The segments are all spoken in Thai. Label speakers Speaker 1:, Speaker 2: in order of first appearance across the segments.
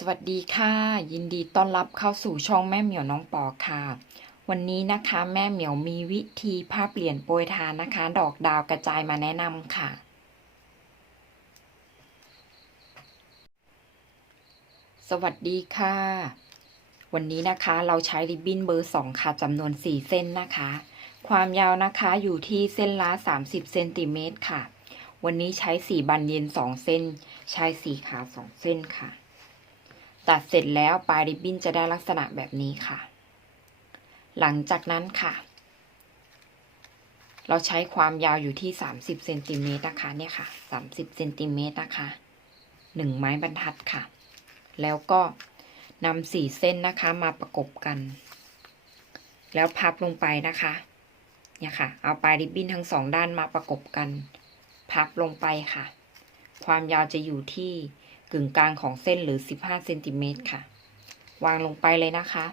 Speaker 1: สวัสดีค่ะ ยินดีต้อนรับเข้าสู่ช่องแม่เหมียวน้องปอค่ะ วันนี้นะคะแม่เหมียวมีวิธีภาพเปลี่ยนโปรยทานนะคะ ดอกดาวกระจายมาแนะนำค่ะ สวัสดีค่ะ วันนี้นะคะเราใช้ริบบิ้นเบอร์2ค่ะจำนวน4เส้นนะคะ ความยาวนะคะอยู่ที่เส้นละ30เซนติเมตรค่ะ วันนี้ใช้สีบันเย็น2เส้น ใช้สีขาว2เส้นค่ะ ตัดเสร็จแล้วปลายริบบิ้นจะได้ลักษณะแบบนี้ค่ะ หลังจากนั้นค่ะ เราใช้ความยาวอยู่ที่ 30เซนติเมตรนะคะเนี่ยค่ะ 30เซนติเมตรนะคะหนึ่งไม้บรรทัดค่ะ แล้วก็นำสี่เส้นนะคะมาประกบกัน แล้วพับลงไปนะคะเนี่ยค่ะ เอาปลายริบบิ้นทั้งสองด้านมาประกบกัน พับลงไปค่ะ ความยาวจะอยู่ที่ กึ่งกลางของเส้นหรือ 15เซนติเมตรค่ะ วางลงไปเลยนะคะ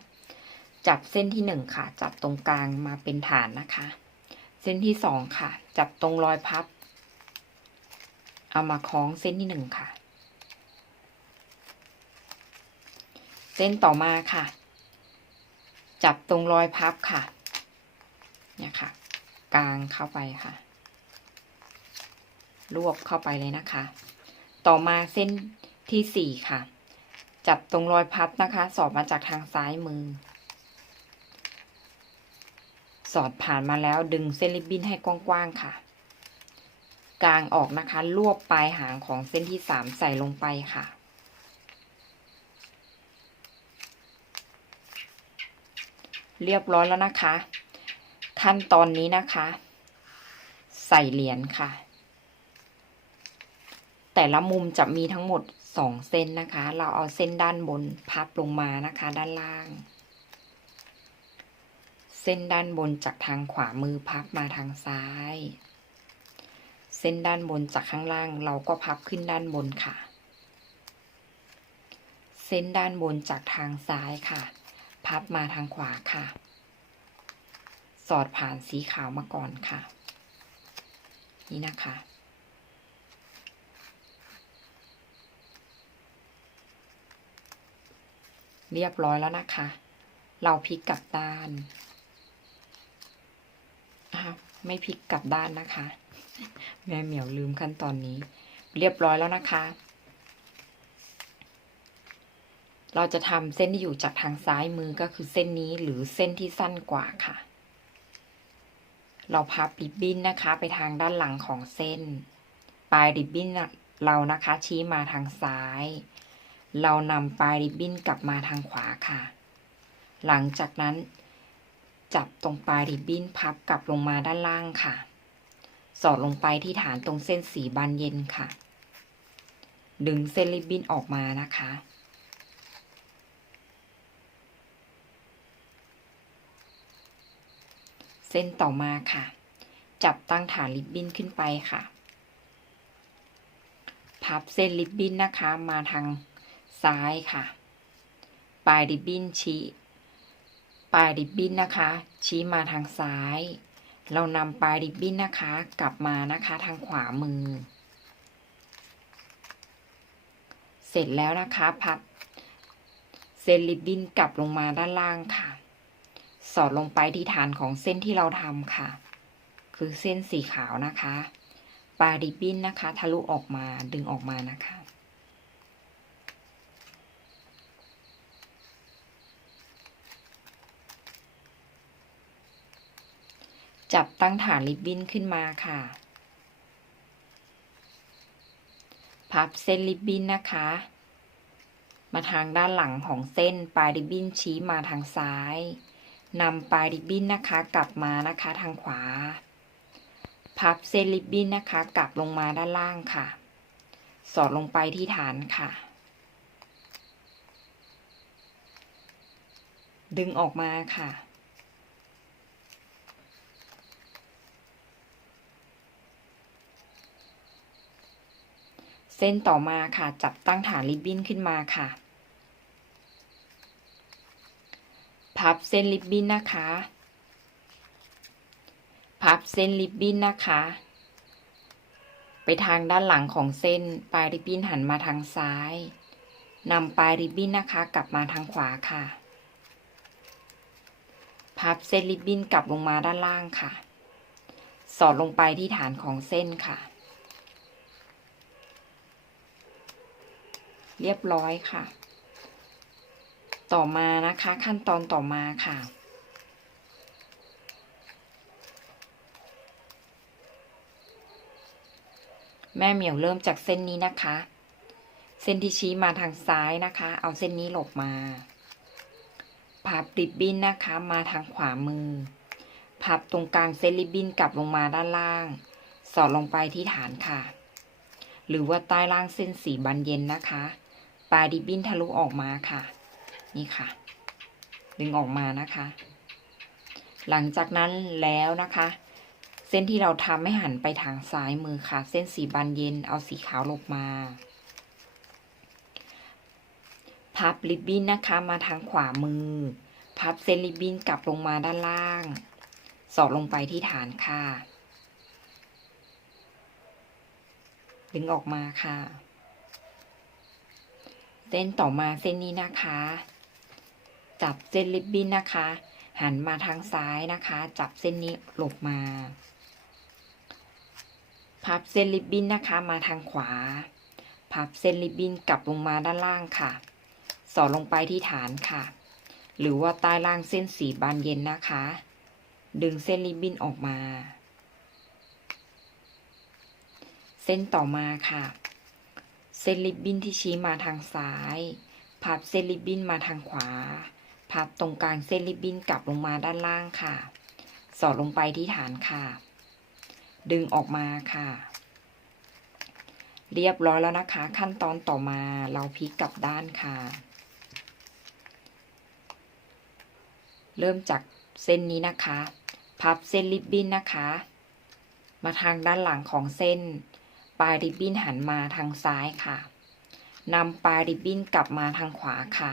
Speaker 1: จับเส้นที่หนึ่งค่ะ จับตรงกลางมาเป็นฐานนะคะ เส้นที่สองค่ะ จับตรงรอยพับ เอามาคล้องเส้นที่หนึ่งค่ะ เส้นต่อมาค่ะ จับตรงรอยพับค่ะ เนี่ยค่ะ กลางเข้าไปค่ะรวบเข้าไปเลยนะคะ ต่อมาเส้น ที่สี่ค่ะ จับตรงรอยพับนะคะ สอดมาจากทางซ้ายมือ สอดผ่านมาแล้วดึงเส้นริบบิ้นให้กว้างๆค่ะ กลางออกนะคะรวบปลายหางของเส้นที่สามใส่ลงไปค่ะเรียบร้อยแล้วนะคะ ขั้นตอนนี้นะคะ ใส่เหรียญค่ะ แต่ละมุมจะมีทั้งหมด สองเส้นนะคะ เราเอาเส้นด้านบนพับลงมานะคะ ด้านล่าง เส้นด้านบนจากทางขวามือพับมาทางซ้าย เส้นด้านบนจากข้างล่างเราก็พับขึ้นด้านบนค่ะ เส้นด้านบนจากทางซ้ายค่ะ พับมาทางขวาค่ะ สอดผ่านสีขาวมาก่อนค่ะ นี่นะคะ เรียบร้อยแล้วนะคะ เราพลิกกลับด้านอะไม่พลิกกลับด้านนะคะ แม่เหมียวลืมขั้นตอนนี้ เรียบร้อยแล้วนะคะ เราจะทำเส้นที่อยู่จากทางซ้ายมือก็คือเส้นนี้หรือเส้นที่สั้นกว่าค่ะ เราพับริบบิ้นนะคะ ไปทางด้านหลังของเส้น ปลายริบบิ้นเรานะคะชี้มาทางซ้าย เรานำปลายริบบิ้นกลับมาทางขวาค่ะ หลังจากนั้น จับตรงปลายริบบิ้นพับกลับลงมาด้านล่างค่ะ สอดลงไปที่ฐานตรงเส้นสีบานเย็นค่ะ ดึงเส้นริบบิ้นออกมานะคะ เส้นต่อมาค่ะ จับตั้งฐานริบบิ้นขึ้นไปค่ะ พับเส้นริบบิ้นนะคะมาทาง ซ้ายค่ะ ปลายริบบิ้นชี้ ปลายริบบิ้นนะคะ ชี้มาทางซ้าย เรานำปลายริบบิ้นนะคะ กลับมานะคะทางขวามือ เสร็จแล้วนะคะพับเส้นริบบิ้นกลับลงมาด้านล่างค่ะ สอดลงไปที่ฐานของเส้นที่เราทำค่ะ คือเส้นสีขาวนะคะ ปลายริบบิ้นนะคะ ทะลุออกมาดึงออกมานะคะ จับตั้งฐานริบบิ้นขึ้นมาค่ะ พับเส้นริบบิ้นนะคะ มาทางด้านหลังของเส้นปลายริบบิ้นชี้มาทางซ้ายนำปลายริบบิ้นนะคะกลับมานะคะทางขวา พับเส้นริบบิ้นนะคะกลับลงมาด้านล่างค่ะ สอดลงไปที่ฐานค่ะ ดึงออกมาค่ะ ส้นต่อมาค่ะ จับตั้งฐานริบบิ้นขึ้นมาค่ะ พับเส้นริบบิ้นนะคะ พับเส้นริบบิ้นนะคะ ไปทางด้านหลังของเส้น ปลายริบบิ้นหันมาทางซ้ายนำปลายริบบิ้นนะคะ กลับมาทางขวาค่ะ พับเส้นริบบิ้นกลับลงมาด้านล่างค่ะ สอดลงไปที่ฐานของเส้นค่ะ เรียบร้อยค่ะ ต่อมานะคะขั้นตอนต่อมาค่ะ แม่เหมียวเริ่มจากเส้นนี้นะคะ เส้นที่ชี้มาทางซ้ายนะคะ เอาเส้นนี้หลบมา พับริบบิ้นนะคะมาทางขวามือ พับตรงกลางเส้นริบบิ้นกลับลงมาด้านล่าง สอดลงไปที่ฐานค่ะหรือว่าใต้ล่างเส้นสีบานเย็นนะคะ ปลายริบบิ้นทะลุออกมาค่ะ นี่ค่ะ ดึงออกมานะคะ หลังจากนั้นแล้วนะคะ เส้นที่เราทำให้หันไปทางซ้ายมือค่ะ เส้นสีบานเย็นเอาสีขาวลงมา พับริบบิ้นนะคะมาทางขวามือ พับเส้นริบบิ้นกลับลงมาด้านล่าง สอดลงไปที่ฐานค่ะ ดึงออกมาค่ะ เส้นต่อมาเส้นนี้นะคะ จับเส้นริบบิ้นนะคะ หันมาทางซ้ายนะคะ จับเส้นนี้หลบมา พับเส้นริบบิ้นนะคะ มาทางขวา พับเส้นริบบิ้นกลับลงมาด้านล่างค่ะ สอดลงไปที่ฐานค่ะ หรือว่าใต้ล่างเส้นสีบานเย็นนะคะ ดึงเส้นริบบิ้นออกมา เส้นต่อมาค่ะ เส้นริบบิ้นที่ชี้มาทางซ้าย พับเส้นริบบิ้นมาทางขวา พับตรงกลางเส้นริบบิ้นกลับลงมาด้านล่างค่ะ สอดลงไปที่ฐานค่ะ ดึงออกมาค่ะ เรียบร้อยแล้วนะคะ ขั้นตอนต่อมาเราพลิกกลับด้านค่ะ เริ่มจากเส้นนี้นะคะ พับเส้นริบบิ้นนะคะ มาทางด้านหลังของเส้น ปลายริบบิ้นหันมาทางซ้ายค่ะนำปลายริบบิ้นกลับมาทางขวาค่ะ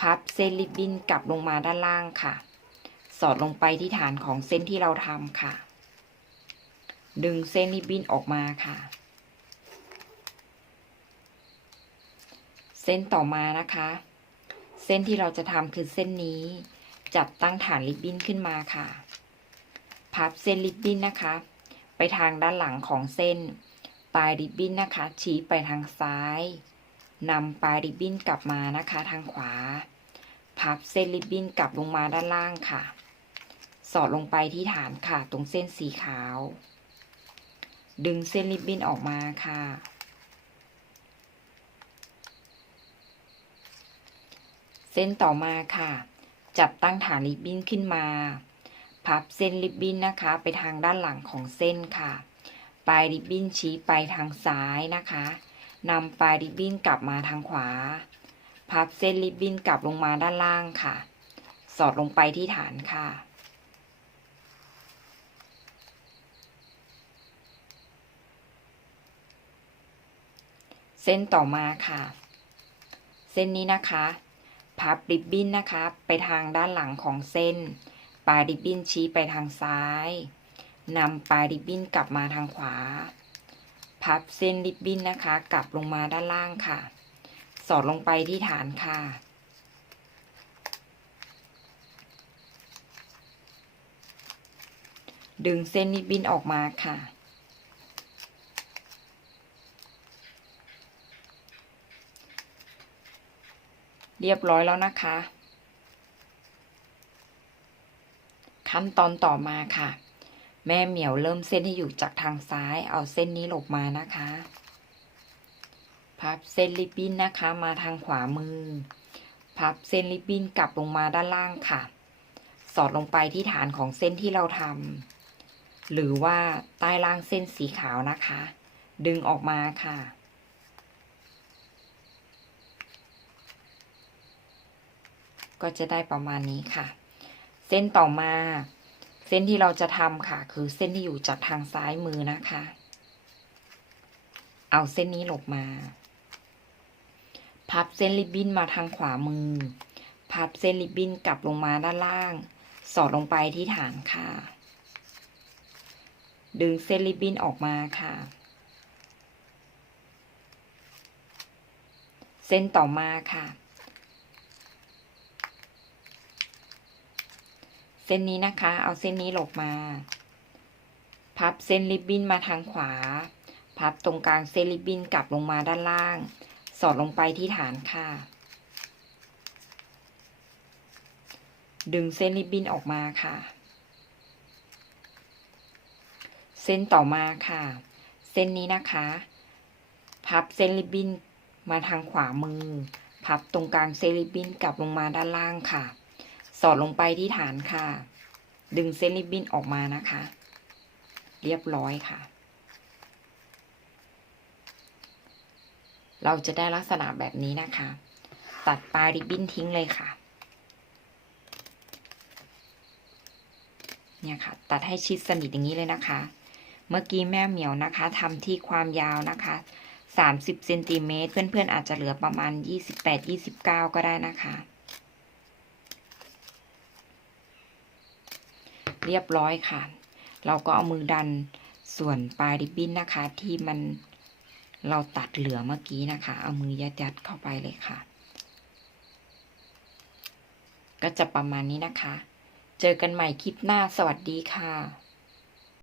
Speaker 1: พับเส้นริบบิ้นกลับลงมาด้านล่างค่ะ สอดลงไปที่ฐานของเส้นที่เราทำค่ะ ดึงเส้นริบบิ้นออกมาค่ะ เส้นต่อมานะคะ เส้นที่เราจะทำคือเส้นนี้ จับตั้งฐานริบบิ้นขึ้นมาค่ะ พับเส้นริบบิ้นนะคะ ไปทางด้านหลังของเส้น ปลายริบบิ้นนะคะ ชี้ไปทางซ้ายนำปลายริบบิ้นกลับมานะคะ ทางขวา พับเส้นริบบิ้นกลับลงมาด้านล่างค่ะ สอดลงไปที่ฐานค่ะ ตรงเส้นสีขาว ดึงเส้นริบบิ้นออกมาค่ะ เส้นต่อมาค่ะ จับตั้งฐานริบบิ้นขึ้นมา พับเส้นริบบิ้นนะคะ ไปทางด้านหลังของเส้นค่ะ ปลายริบบิ้นชี้ไปทางซ้ายนะคะนำปลายริบบิ้นกลับมาทางขวา พับเส้นริบบิ้นกลับลงมาด้านล่างค่ะ สอดลงไปที่ฐานค่ะ เส้นต่อมาค่ะ เส้นนี้นะคะ พับริบบิ้นนะคะ ไปทางด้านหลังของเส้น ลายริบบิ้นชี้ไปทางซ้ายนำปลายริบบิ้นกลับมาทางขวา พับเส้นริบบิ้นนะคะ กลับลงมาด้านล่างค่ะ สอดลงไปที่ฐานค่ะ ดึงเส้นริบบิ้นออกมาค่ะ เรียบร้อยแล้วนะคะ ขั้นตอนต่อมาค่ะ แม่เหมียวเริ่มเส้นที่อยู่จากทางซ้าย เอาเส้นนี้หลบมานะคะ พับเส้นริบบิ้นนะคะ มาทางขวามือ พับเส้นริบบิ้นกลับลงมาด้านล่างค่ะ สอดลงไปที่ฐานของเส้นที่เราทำหรือว่าใต้ล่างเส้นสีขาวนะคะ ดึงออกมาค่ะก็จะได้ประมาณนี้ค่ะ เส้นต่อมา เส้นที่เราจะทำค่ะ คือเส้นที่อยู่จากทางซ้ายมือนะคะ เอาเส้นนี้หลบมา พับเส้นริบบิ้นมาทางขวามือ พับเส้นริบบิ้นกลับลงมาด้านล่าง สอดลงไปที่ฐานค่ะ ดึงเส้นริบบิ้นออกมาค่ะเเส้นต่อมาค่ะ ส้นนี้นะคะ เอาเส้นนี้หลบมา พับเส้นริบบิ้นมาทางขวา พับตรงกลางเส้นริบบิ้นกลับลงมาด้านล่าง สอดลงไปที่ฐานค่ะ ดึงเส้นริบบิ้นออกมาค่ะ เส้นต่อมาค่ะ เส้นนี้นะคะ พับเส้นริบบิ้นมาทางขวามือ พับตรงกลางเส้นริบบิ้นกลับลงมาด้านล่างค่ะ สอดลงไปที่ฐานค่ะ ดึงเส้นริบบิ้นออกมานะคะ เรียบร้อยค่ะ เราจะได้ลักษณะแบบนี้นะคะ ตัดปลายริบบิ้นทิ้งเลยค่ะ เนี่ยค่ะ ตัดให้ชิดสนิทอย่างนี้เลยนะคะ เมื่อกี้แม่เหมียวนะคะทำที่ความยาวนะคะ30เซนติเมตรเพื่อนๆอาจจะเหลือประมาณ 28-29 ก็ได้นะคะ เรียบร้อยค่ะ เราก็เอามือดันส่วนปลายริบบิ้นนะคะ ที่มันเราตัดเหลือเมื่อกี้นะคะ เอามือยัดยัดเข้าไปเลยค่ะ ก็จะประมาณนี้นะคะ เจอกันใหม่คลิปหน้าสวัสดีค่ะ